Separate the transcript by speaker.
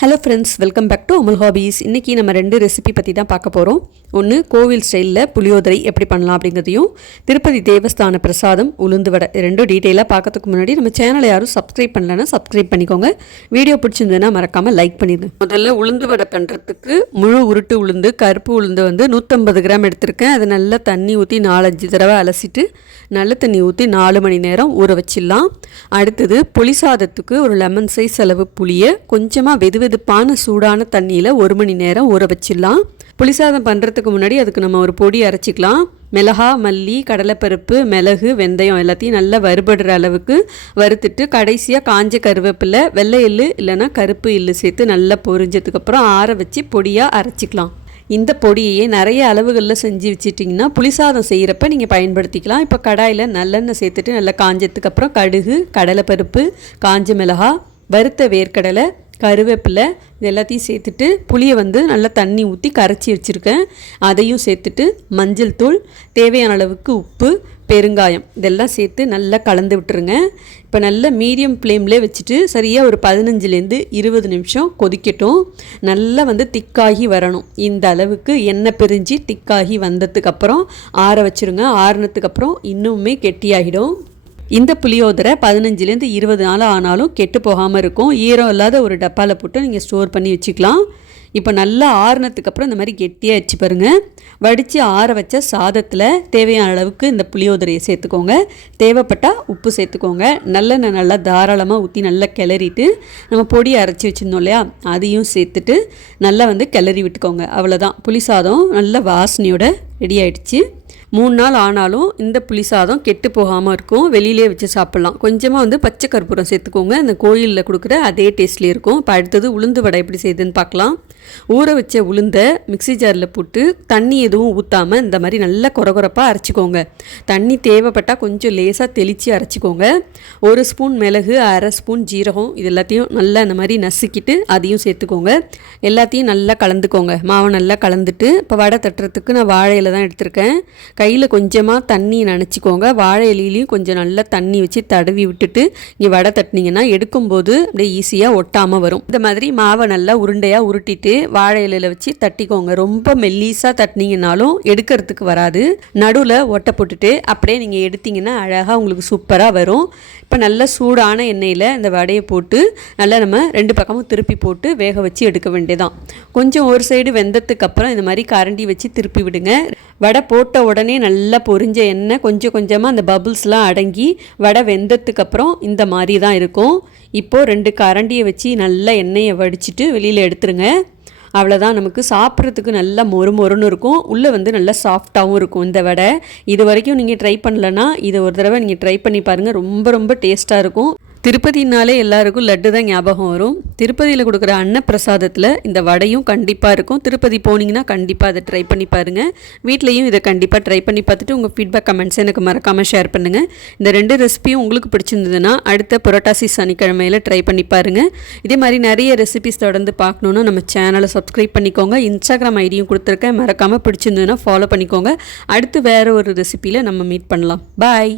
Speaker 1: Hello friends welcome back to Amal Hafeez இன்றைக்கி நம்ம ரெண்டு ரெசிபி பற்றி தான் பார்க்க போகிறோம் ஒன்று கோவில் ஸ்டைலில் புளியோதரை எப்படி பண்ணலாம் அப்படிங்கிறதையும் திருப்பதி தேவஸ்தான பிரசாதம் உளுந்து வடை ரெண்டும் டீட்டெயிலாக பார்க்கறதுக்கு முன்னாடி நம்ம சேனலை யாரும் சப்ஸ்கிரைப் பண்ணலன்னா சப்ஸ்கிரைப் பண்ணிக்கோங்க. வீடியோ பிடிச்சிருந்ததுன்னா மறக்காமல் லைக் பண்ணிடுங்க. முதல்ல உளுந்து வடை பண்ணுறதுக்கு முழு உருட்டு உளுந்து கருப்பு உளுந்து வந்து நூற்றம்பது கிராம் எடுத்திருக்கேன். அதை நல்லா தண்ணி ஊற்றி நாலஞ்சு தடவை அலசிட்டு நல்ல தண்ணி ஊற்றி நாலு மணி நேரம் ஊற வச்சிடலாம். அடுத்தது புளி சாதத்துக்கு ஒரு லெமன் சைஸ் அளவு புளியை கொஞ்சமாக வெது வெதுப்பான சூடான தண்ணியில் ஒரு மணி நேரம் ஊற வச்சிடலாம். புளிசாதம் பண்ணுறதுக்கு முன்னாடி அதுக்கு நம்ம ஒரு பொடி அரைச்சிக்கலாம். மிளகா மல்லி கடலைப்பருப்பு மிளகு வெந்தயம் எல்லாத்தையும் நல்லா வறுபடுற அளவுக்கு வறுத்துட்டு கடைசியாக காஞ்ச கருவேப்பிலை வெள்ளை எள்ளு இல்லைன்னா கருப்பு எள்ளு சேர்த்து நல்லா பொரிஞ்சதுக்கப்புறம் ஆற வச்சு பொடியாக அரைச்சிக்கலாம். இந்த பொடியையே நிறைய அளவுகளில் செஞ்சு வச்சிட்டிங்கன்னா புளிசாதம் செய்கிறப்ப நீங்கள் பயன்படுத்திக்கலாம். இப்போ கடாயில் நல்லெண்ணெய் சேர்த்துட்டு நல்லா காஞ்சதுக்கப்புறம் கடுகு கடலைப்பருப்பு காஞ்ச மிளகா வறுத்த வேர்க்கடலை கருவேப்பிலை இது எல்லாத்தையும் சேர்த்துட்டு புளியை வந்து நல்லா தண்ணி ஊற்றி கரைச்சி வச்சுருக்கேன். அதையும் சேர்த்துட்டு மஞ்சள் தூள் தேவையான அளவுக்கு உப்பு பெருங்காயம் இதெல்லாம் சேர்த்து நல்லா கலந்து விட்டுருங்க. இப்போ நல்ல மீடியம் ஃப்ளேம்லேயே வச்சுட்டு சரியாக ஒரு பதினஞ்சுலேருந்து இருபது நிமிஷம் கொதிக்கட்டும். நல்லா வந்து திக்காகி வரணும். இந்த அளவுக்கு எண்ணெய் பிரிஞ்சு திக்காகி வந்ததுக்கப்புறம் ஆற வச்சுருங்க. ஆறுனதுக்கப்புறம் இன்னுமே கெட்டியாகிடும். இந்த புளியோதரை பதினஞ்சுலேருந்து இருபது நாள் ஆனாலும் கெட்டு போகாமல் இருக்கும். ஈரம் இல்லாத ஒரு டப்பாவில் போட்டு நீங்கள் ஸ்டோர் பண்ணி வச்சுக்கலாம். இப்போ நல்லா ஆறுனதுக்கப்புறம் இந்த மாதிரி கெட்டியாக வச்சு பாருங்கள் வடித்து ஆற வச்ச சாதத்தில் தேவையான அளவுக்கு இந்த புளியோதரையை சேர்த்துக்கோங்க. தேவைப்பட்டால் உப்பு சேர்த்துக்கோங்க. நல்லெண்ணெய் நல்லா தாராளமாக ஊற்றி நல்லா கிளறிட்டு நம்ம பொடி அரைச்சி வச்சுருந்தோம் இல்லையா? அதையும் சேர்த்துட்டு நல்லா வந்து கிளறி விட்டுக்கோங்க. அவ்வளோதான் புளி சாதம் நல்ல வாசனையோட ரெடி ஆகிடுச்சு மூணு நாள் ஆனாலும் இந்த புளி சாதம் கெட்டு போகாமல் இருக்கும். வெளியிலே வச்சு சாப்பிட்லாம். கொஞ்சமாக வந்து பச்சை கற்பூரம் சேர்த்துக்கோங்க. அந்த கோயிலில் கொடுக்குற அதே டேஸ்ட்லேயே இருக்கும். இப்போ அடுத்தது உளுந்து வடை எப்படி செய்யுதுன்னு பார்க்கலாம். ஊற வச்ச உளுந்தை மிக்சி ஜாரில் போட்டு தண்ணி எதுவும் ஊற்றாமல் இந்த மாதிரி நல்லா குறகுறப்பாக அரைச்சிக்கோங்க. தண்ணி தேவைப்பட்டால் கொஞ்சம் லேசாக தெளித்து அரைச்சிக்கோங்க. ஒரு ஸ்பூன் மிளகு அரை ஸ்பூன் ஜீரகம் இது எல்லாத்தையும் நல்லா இந்த மாதிரி நசுக்கிட்டு அதையும் சேர்த்துக்கோங்க. எல்லாத்தையும் நல்லா கலந்துக்கோங்க. மாவை நல்லா கலந்துட்டு இப்போ வடை தட்டுறதுக்கு நான் வாழையில் தான் எடுத்திருக்கேன். கையில் கொஞ்சமாக தண்ணி நினச்சிக்கோங்க. வாழை இலையிலையும் கொஞ்சம் நல்லா தண்ணி வச்சு தடவி விட்டுட்டு இங்கே வடை தட்டினீங்கன்னா எடுக்கும்போது அப்படியே ஈஸியாக ஒட்டாமல் வரும். இந்த மாதிரி மாவை நல்லா உருண்டையாக உருட்டிட்டு வாழை இலையில் வச்சு தட்டிக்கோங்க. ரொம்ப மெல்லீஸாக தட்டினீங்கனாலும் எடுக்கிறதுக்கு வராது. நடுவில் ஒட்டை போட்டுட்டு அப்படியே நீங்கள் எடுத்தீங்கன்னா அழகாக உங்களுக்கு சூப்பராக வரும். இப்போ நல்ல சூடான எண்ணெயில் இந்த வடையை போட்டு நல்லா நம்ம ரெண்டு பக்கமும் திருப்பி போட்டு வேக வச்சு எடுக்க வேண்டியதான் கொஞ்சம் ஒரு சைடு வெந்ததுக்கு அப்புறம் இந்த மாதிரி கரண்டி வச்சு திருப்பி விடுங்க. வடை போட்ட உடனே நல்லா பொரிஞ்ச எண்ணெய் கொஞ்சம் கொஞ்சமாக அந்த பபுள்ஸ்லாம் அடங்கி வடை வெந்ததுக்கப்புறம் இந்த மாதிரி தான் இருக்கும். இப்போது ரெண்டு கரண்டியை வச்சு நல்லா எண்ணெயை வடிச்சிட்டு வெளியில் எடுத்துருங்க. அவ்வளோதான் நமக்கு. சாப்பிட்றதுக்கு நல்லா மொறு மொறுன்னு இருக்கும். உள்ளே வந்து நல்லா சாஃப்டாகவும் இருக்கும் இந்த வடை. இது வரைக்கும் நீங்கள் ட்ரை பண்ணலன்னா இதை ஒரு தடவை நீங்கள் ட்ரை பண்ணி பாருங்கள் ரொம்ப ரொம்ப டேஸ்ட்டாக இருக்கும். திருப்பதினாலே எல்லாருக்கும் லட்டு தான் ஞாபகம் வரும். திருப்பதியில் கொடுக்குற அன்னப்பிரசாதத்தில் இந்த வடையும் கண்டிப்பாக இருக்கும். திருப்பதி போனீங்கன்னா கண்டிப்பாக அதை ட்ரை பண்ணி பாருங்கள் வீட்லேயும் இதை கண்டிப்பாக ட்ரை பண்ணி பார்த்துட்டு உங்கள் ஃபீட்பேக் கமெண்ட்ஸ் எனக்கு மறக்காமல் ஷேர் பண்ணுங்கள் இந்த ரெண்டு ரெசிபியும் உங்களுக்கு பிடிச்சிருந்ததுன்னா அடுத்த புரட்டாசி சனிக்கிழமையில் ட்ரை பண்ணி பாருங்கள் இதே மாதிரி நிறைய ரெசிபிஸ் தொடர்ந்து பார்க்கணுன்னா நம்ம சேனலை சப்ஸ்கிரைப் பண்ணிக்கோங்க. இன்ஸ்டாகிராம் ஐடியும் கொடுத்துருக்கேன். மறக்காமல் பிடிச்சிருந்ததுன்னா ஃபாலோ பண்ணிக்கோங்க. அடுத்து வேறு ஒரு ரெசிப்பியில் நம்ம மீட் பண்ணலாம். பாய்